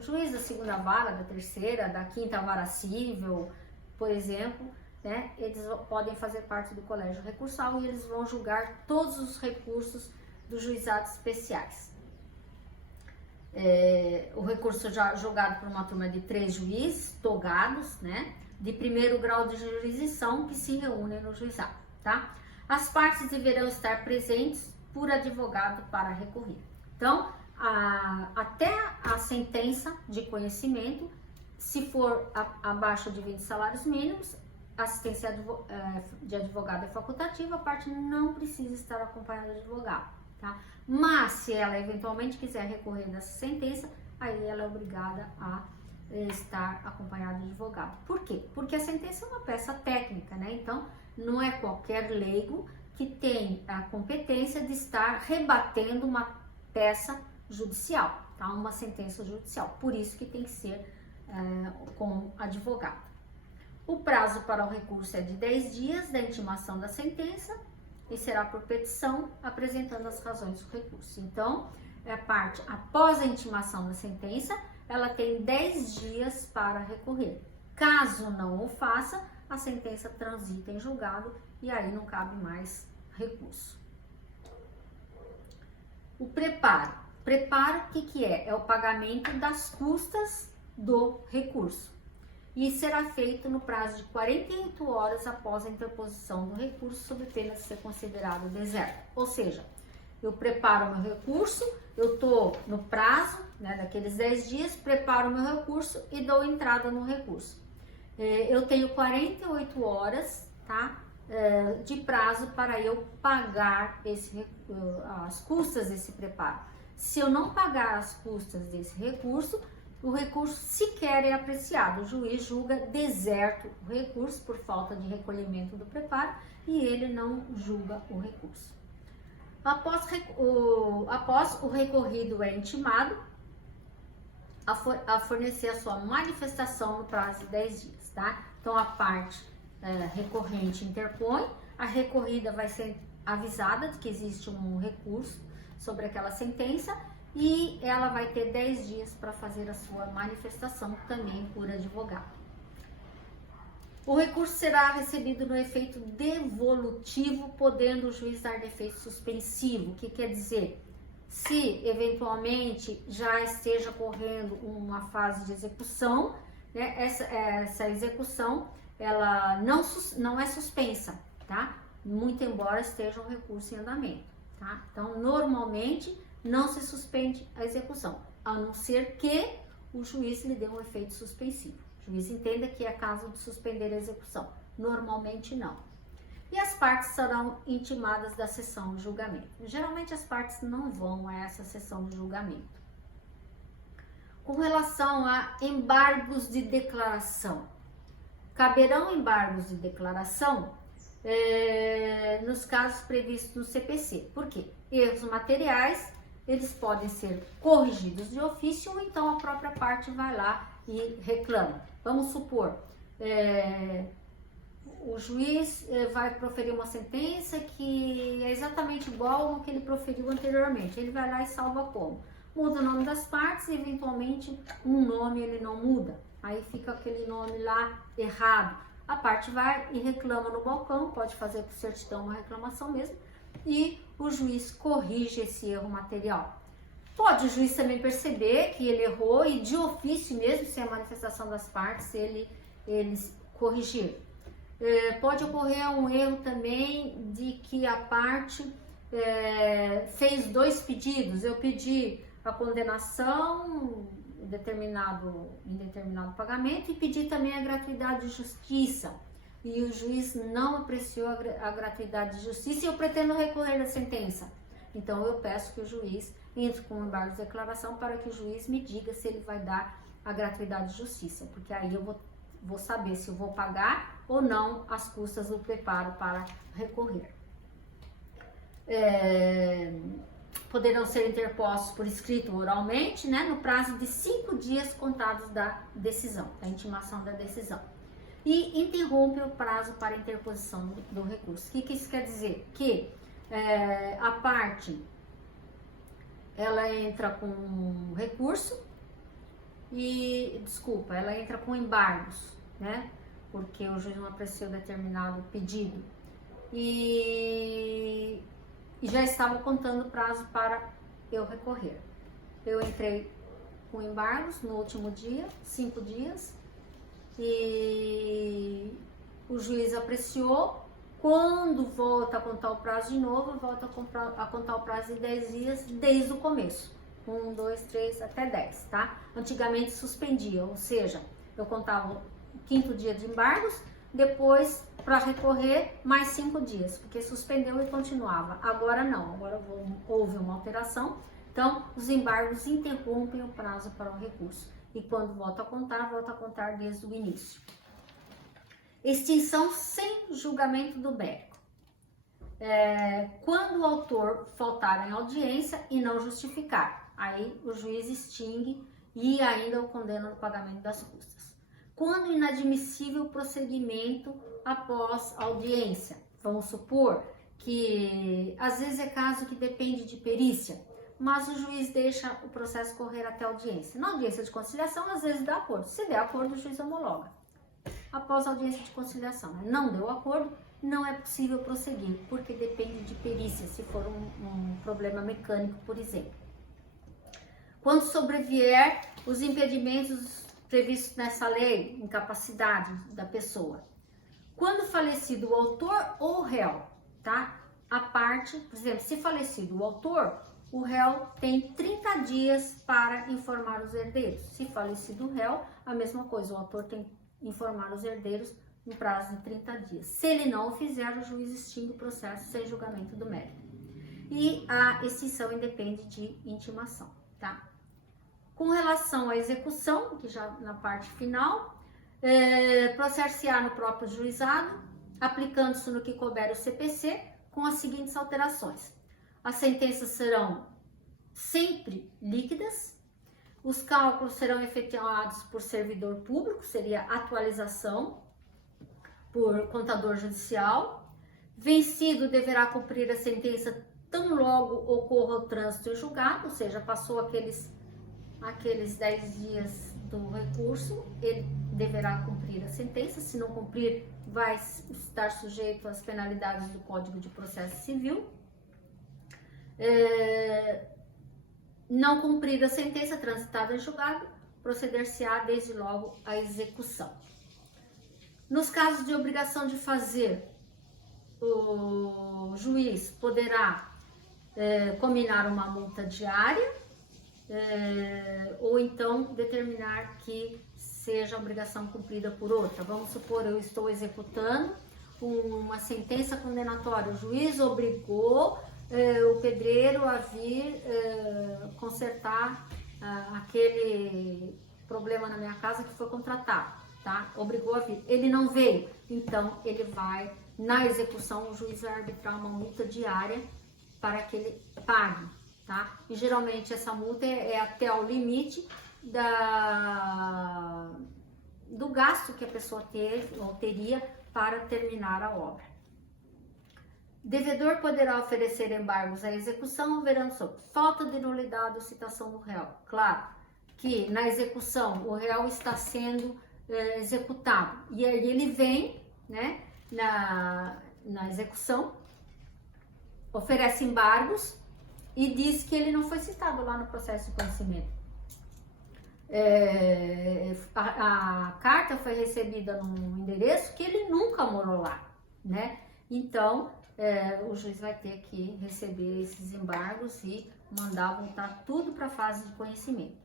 Juiz da segunda vara, da terceira, da quinta vara civil, por exemplo, né, eles podem fazer parte do colégio recursal e eles vão julgar todos os recursos dos juizados especiais. O recurso já julgado por uma turma de 3 juízes togados, né, de primeiro grau de jurisdição que se reúnem no juizado, tá? As partes deverão estar presentes por advogado para recorrer. Então, até a sentença de conhecimento, se for abaixo de 20 salários mínimos, a assistência de advogado é facultativa, a parte não precisa estar acompanhada de advogado, tá? Mas se ela eventualmente quiser recorrer dessa sentença, aí ela é obrigada a estar acompanhada de advogado. Por quê? Porque a sentença é uma peça técnica, né? Então, não é qualquer leigo que tem a competência de estar rebatendo uma peça judicial, tá? Uma sentença judicial. Por isso que tem que ser com advogado. O prazo para o recurso é de 10 dias da intimação da sentença e será por petição apresentando as razões do recurso. Então, a parte após a intimação da sentença, ela tem 10 dias para recorrer. Caso não o faça, a sentença transita em julgado e aí não cabe mais recurso. O preparo. Preparo, o que é? É o pagamento das custas do recurso. E será feito no prazo de 48 horas após a interposição do recurso, sob pena de ser considerado deserto. Ou seja, eu preparo o meu recurso, eu estou no prazo, né, daqueles 10 dias, preparo o meu recurso e dou entrada no recurso. Eu tenho 48 horas, tá, de prazo para eu pagar as custas desse preparo. Se eu não pagar as custas desse recurso, o recurso sequer é apreciado. O juiz julga deserto o recurso por falta de recolhimento do preparo e ele não julga o recurso. Após o recorrido é intimado a fornecer a sua manifestação no prazo de 10 dias, tá? Então, a parte recorrente interpõe, a recorrida vai ser avisada de que existe um recurso sobre aquela sentença e ela vai ter 10 dias para fazer a sua manifestação também por advogado. O recurso será recebido no efeito devolutivo, podendo o juiz dar defeito suspensivo. O que quer dizer? Se eventualmente já esteja ocorrendo uma fase de execução, né, essa execução ela não é suspensa, tá? Muito embora esteja um recurso em andamento, tá? Então, normalmente não se suspende a execução, a não ser que o juiz lhe dê um efeito suspensivo. O juiz entenda que é caso de suspender a execução. Normalmente não. E as partes serão intimadas da sessão de julgamento. Geralmente as partes não vão a essa sessão de julgamento. Com relação a embargos de declaração. Caberão embargos de declaração nos casos previstos no CPC. Por quê? Erros materiais, eles podem ser corrigidos de ofício ou então a própria parte vai lá e reclama. Vamos supor, o juiz vai proferir uma sentença que é exatamente igual ao que ele proferiu anteriormente. Ele vai lá e salva como? Muda o nome das partes e eventualmente um nome ele não muda. Aí fica aquele nome lá errado. A parte vai e reclama no balcão, pode fazer por certidão uma reclamação mesmo, e o juiz corrige esse erro material. Pode o juiz também perceber que ele errou e de ofício mesmo, sem a manifestação das partes, ele corrigir. Pode ocorrer um erro também de que a parte fez 2 pedidos. Eu pedi a condenação em determinado pagamento e pedi também a gratuidade de justiça. E o juiz não apreciou a gratuidade de justiça e eu pretendo recorrer da sentença. Então eu peço que o juiz entre com um embargo de declaração para que o juiz me diga se ele vai dar a gratuidade de justiça, porque aí eu vou saber se eu vou pagar ou não as custas do preparo para recorrer. Poderão ser interpostos por escrito ou oralmente, né, no prazo de 5 dias contados da decisão, da intimação da decisão. E interrompe o prazo para interposição do recurso. O que isso quer dizer? Que a parte, ela entra com recurso ela entra com embargos, né? Porque o juiz não apreciou determinado pedido. E já estava contando o prazo para eu recorrer. Eu entrei com embargos no último dia, 5 dias, e o juiz apreciou. Quando volta a contar o prazo de novo, volta a contar o prazo de 10 dias desde o começo. 1, 2, 3, até 10, tá? Antigamente suspendia, ou seja, eu contava o 5º dia de embargos, depois para recorrer mais 5 dias, porque suspendeu e continuava. Agora não, agora houve uma alteração, então os embargos interrompem o prazo para o recurso. E quando volta a contar desde o início. Extinção sem julgamento do mérito. Quando o autor faltar em audiência e não justificar, aí o juiz extingue e ainda o condena no pagamento das custas. Quando inadmissível o prosseguimento após audiência, vamos supor que às vezes é caso que depende de perícia, mas o juiz deixa o processo correr até a audiência. Na audiência de conciliação, às vezes dá acordo. Se der acordo, o juiz homologa. Após a audiência de conciliação, não deu acordo, não é possível prosseguir, porque depende de perícia, se for um problema mecânico, por exemplo. Quando sobrevier os impedimentos previstos nessa lei, incapacidade da pessoa. Quando falecido o autor ou o réu, tá? A parte, por exemplo, se falecido o autor, o réu tem 30 dias para informar os herdeiros. Se falecido o réu, a mesma coisa, o autor tem que informar os herdeiros no prazo de 30 dias. Se ele não o fizer, o juiz extingue o processo sem julgamento do mérito. E a extinção independe de intimação, tá? Com relação à execução, que já na parte final, processar no próprio juizado, aplicando-se no que couber o CPC, com as seguintes alterações. As sentenças serão sempre líquidas, os cálculos serão efetuados por servidor público, seria atualização por contador judicial, vencido deverá cumprir a sentença tão logo ocorra o trânsito em julgado, ou seja, passou aqueles 10 dias do recurso, ele deverá cumprir a sentença. Se não cumprir, vai estar sujeito às penalidades do Código de Processo Civil. Não cumprir a sentença transitada em julgado, proceder-se-á desde logo à execução. Nos casos de obrigação de fazer, o juiz poderá combinar uma multa diária, ou então determinar que seja a obrigação cumprida por outra. Vamos supor, eu estou executando uma sentença condenatória, o juiz obrigou o pedreiro a vir consertar aquele problema na minha casa que foi contratado, tá? Obrigou a vir. Ele não veio, então ele vai, na execução, o juiz vai arbitrar uma multa diária para que ele pague, tá? E geralmente essa multa é até o limite do gasto que a pessoa teve ou teria para terminar a obra. Devedor poderá oferecer embargos à execução, operando sobre falta de nulidade ou citação do réu. Claro que na execução o réu está sendo executado e aí ele vem, né, na execução, oferece embargos e diz que ele não foi citado lá no processo de conhecimento. A carta foi recebida num endereço que ele nunca morou lá, né? Então, o juiz vai ter que receber esses embargos e mandar voltar tudo para a fase de conhecimento.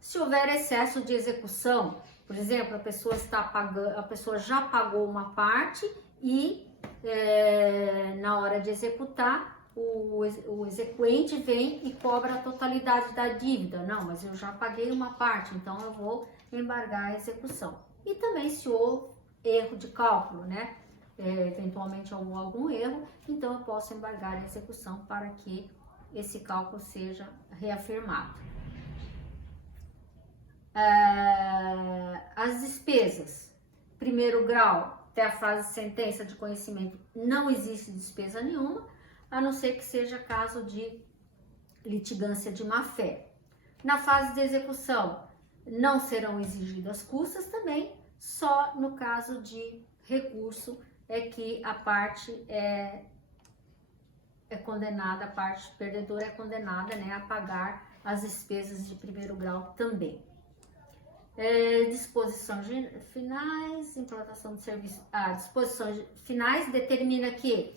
Se houver excesso de execução, por exemplo, a pessoa já pagou uma parte e na hora de executar, o exequente vem e cobra a totalidade da dívida. Não, mas eu já paguei uma parte, então eu vou embargar a execução. E também se houve erro de cálculo, né? Eventualmente houve algum erro, então eu posso embargar a execução para que esse cálculo seja reafirmado. As despesas, primeiro grau, até a fase de sentença de conhecimento, não existe despesa nenhuma, a não ser que seja caso de litigância de má-fé. Na fase de execução, não serão exigidas custas também, só no caso de recurso é que a parte é condenada, a parte perdedora é condenada, né, a pagar as despesas de primeiro grau também. Disposições finais, implantação de serviço. Disposições finais determina que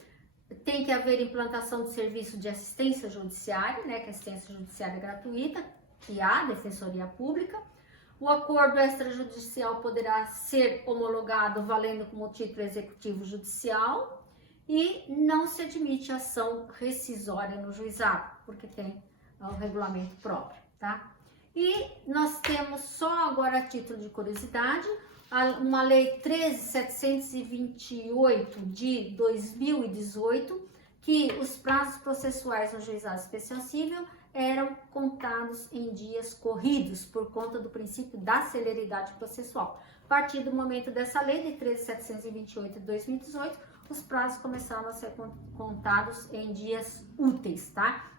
tem que haver implantação de serviço de assistência judiciária, né, que a assistência judiciária é gratuita, que há defensoria pública. O acordo extrajudicial poderá ser homologado valendo como título executivo judicial e não se admite ação rescisória no juizado, porque tem o regulamento próprio, tá? E nós temos só agora, a título de curiosidade, uma lei 13.728 de 2018, que os prazos processuais no juizado especial civil eram contados em dias corridos, por conta do princípio da celeridade processual. A partir do momento dessa lei de 13.728 de 2018, os prazos começaram a ser contados em dias úteis, tá?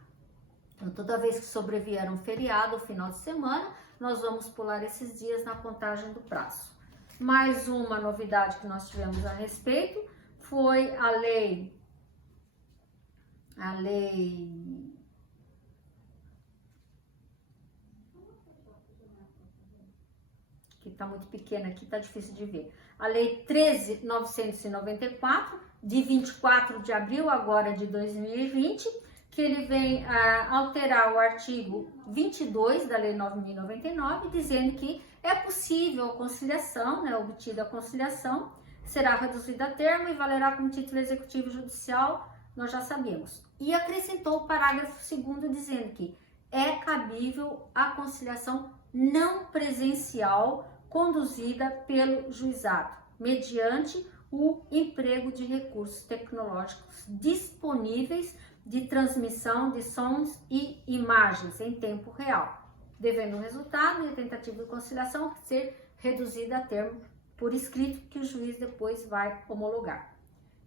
Então, toda vez que sobrevier um feriado ou final de semana, nós vamos pular esses dias na contagem do prazo. Mais uma novidade que nós tivemos a respeito foi a lei que está muito pequena aqui, está difícil de ver. A lei 13.994 de 24 de abril agora de 2020, que ele vem alterar o artigo 22 da lei 9.099, dizendo que é possível a conciliação, né, obtida a conciliação, será reduzida a termo e valerá como título executivo judicial, nós já sabemos. E acrescentou o parágrafo 2º dizendo que é cabível a conciliação não presencial conduzida pelo juizado, mediante o emprego de recursos tecnológicos disponíveis de transmissão de sons e imagens em tempo real, devendo o resultado e a tentativa de conciliação ser reduzida a termo por escrito, que o juiz depois vai homologar.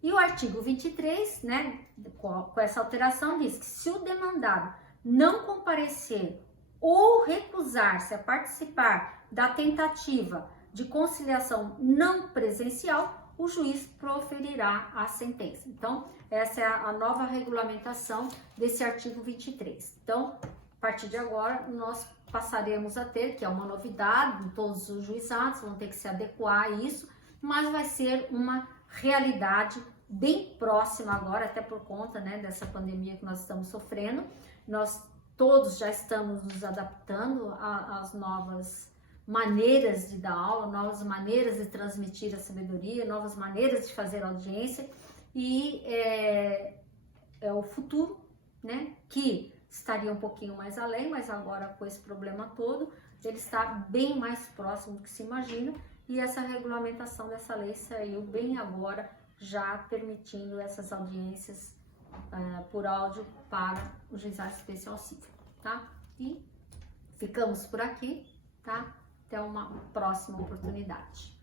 E o artigo 23, né, com essa alteração, diz que se o demandado não comparecer ou recusar-se a participar da tentativa de conciliação não presencial, o juiz proferirá a sentença. Então, essa é a nova regulamentação desse artigo 23. Então, a partir de agora, nós passaremos a ter, que é uma novidade, todos os juizados vão ter que se adequar a isso, mas vai ser uma realidade bem próxima agora, até por conta, né, dessa pandemia que nós estamos sofrendo. Nós todos já estamos nos adaptando às novas maneiras de dar aula, novas maneiras de transmitir a sabedoria, novas maneiras de fazer audiência, e é o futuro, né, que estaria um pouquinho mais além, mas agora com esse problema todo, ele está bem mais próximo do que se imagina, e essa regulamentação dessa lei saiu bem agora, já permitindo essas audiências por áudio para o juizado especial civil, tá? E ficamos por aqui, tá? Até uma próxima oportunidade.